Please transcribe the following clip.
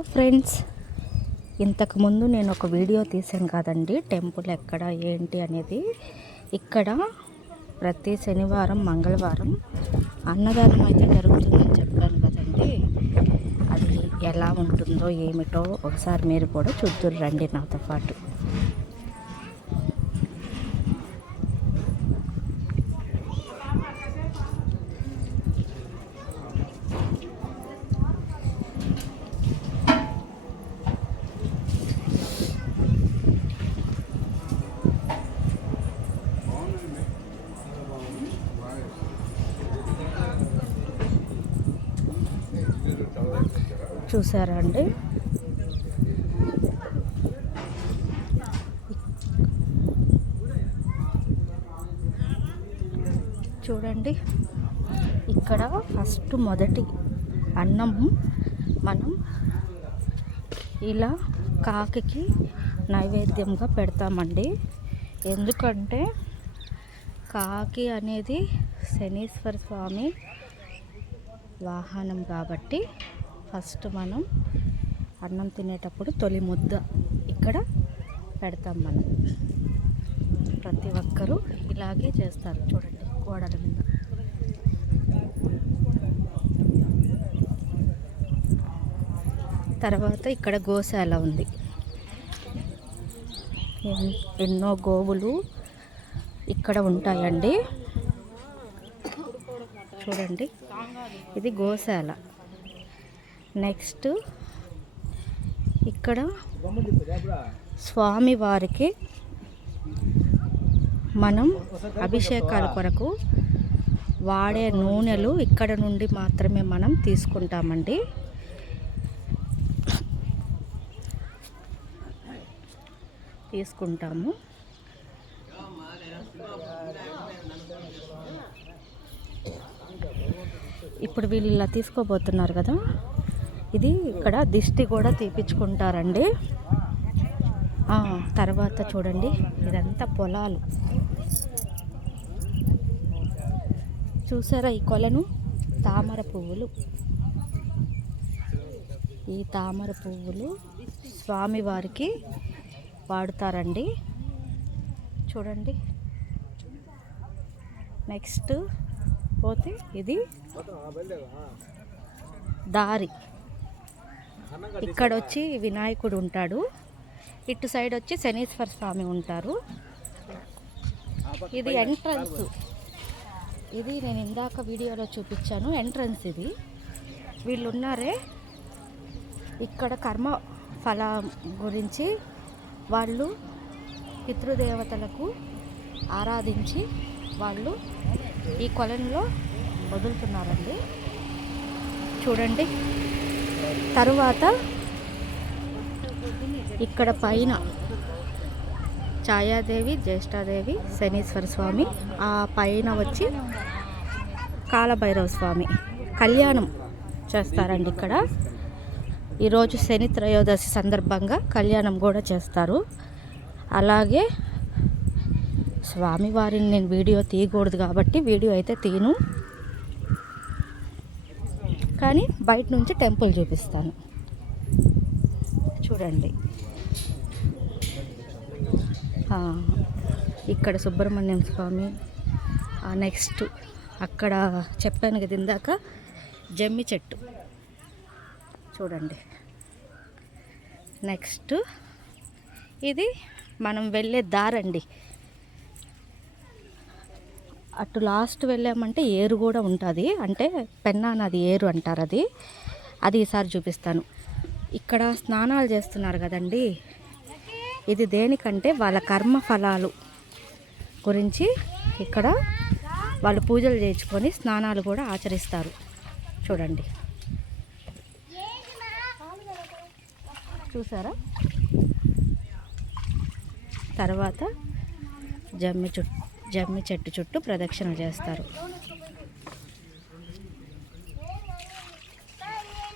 Hello friends ఇంతకుముందు నేను ఒక వీడియో తీసాను కదండి టెంపుల్ ఎక్కడ ఏంటి అనేది. ఇక్కడ ప్రతి శనివారం మంగళవారం అన్నదానం అయితే జరుగుతుందని చెప్పాను కదండి. అది ఎలా ఉంటుందో ఏమిటో ఒకసారి మీరు కూడా చూద్దరు రండి నాతో పాటు. చూసారా అండి చూడండి ఇక్కడ ఫస్ట్ మొదటి అన్నం మనం ఇలా కాకికి నైవేద్యంగా పెడతామండి. ఎందుకంటే కాకి అనేది శనీశ్వర స్వామి వాహనం కాబట్టి ఫస్ట్ మనం అన్నం తినేటప్పుడు తొలి ముద్ద ఇక్కడ పెడతాం మనం. ప్రతి ఒక్కరూ ఇలాగే చేస్తారు. చూడండి గోడల మీద. తర్వాత ఇక్కడ గోశాల ఉంది. ఎన్నో గోవులు ఇక్కడ ఉంటాయండి. చూడండి. ఇది గోశాల. నెక్స్ట్ ఇక్కడ స్వామివారికి మనం అభిషేకాల కొరకు వాడే నూనెలు ఇక్కడ నుండి మాత్రమే మనం తీసుకుంటామండి. తీసుకుంటాము. ఇప్పుడు వీళ్ళు ఇలా తీసుకోబోతున్నారు కదా. ఇది ఇక్కడ దిష్టి కూడా తీపించుకుంటారండి తర్వాత చూడండి ఇదంతా పొలాలు. చూసారా ఈ కొలను? తామర పువ్వులు. ఈ తామర పువ్వులు స్వామివారికి వాడుతారండి. చూడండి. నెక్స్ట్ పోతే ఇది దారి. ఇక్కడ వచ్చి వినాయకుడు ఉంటాడు. ఇటు సైడ్ వచ్చి శనీశ్వర స్వామి ఉంటారు. ఇది ఎంట్రన్స్. ఇది నేను ఇందాక వీడియోలో చూపించాను. ఎంట్రన్స్ ఇది. వీళ్ళు ఉన్నారే ఇక్కడ కర్మ ఫలం గురించి వాళ్ళు పితృదేవతలకు ఆరాధించి వాళ్ళు ఈ కొలంలో వదులుతున్నారండి. చూడండి. తరువాత ఇక్కడ పైన ఛాయాదేవి జ్యేష్ఠాదేవి శనీశ్వర స్వామి ఆ పైన వచ్చి కాలభైరవ స్వామి కళ్యాణం చేస్తారండి ఇక్కడ. ఈరోజు శని త్రయోదశి సందర్భంగా కళ్యాణం కూడా చేస్తారు. అలాగే స్వామివారిని నేను వీడియో తీయకూడదు కాబట్టి వీడియో అయితే తీను. కానీ బయట నుంచి టెంపుల్ చూపిస్తాను. చూడండి. ఇక్కడ సుబ్రహ్మణ్యం స్వామి నెక్స్ట్ అక్కడ చెప్పాను కదా ఇందాక జమ్మి చెట్టు. చూడండి. నెక్స్ట్ ఇది మనం వెళ్ళే దారండి. అటు లాస్ట్ వెళ్ళామంటే ఏరు కూడా ఉంటుంది. అంటే పెన్నా నది ఏరు అంటారు అది. అది ఈసారి చూపిస్తాను. ఇక్కడ స్నానాలు చేస్తున్నారు కదండి. ఇది దేనికంటే వాళ్ళ కర్మ ఫలాలు గురించి ఇక్కడ వాళ్ళు పూజలు చేయించుకొని స్నానాలు కూడా ఆచరిస్తారు. చూడండి. చూసారా? తర్వాత జమ్మి చుట్టూ జమ్మి చెట్టు చుట్టూ ప్రదక్షిణ చేస్తారు.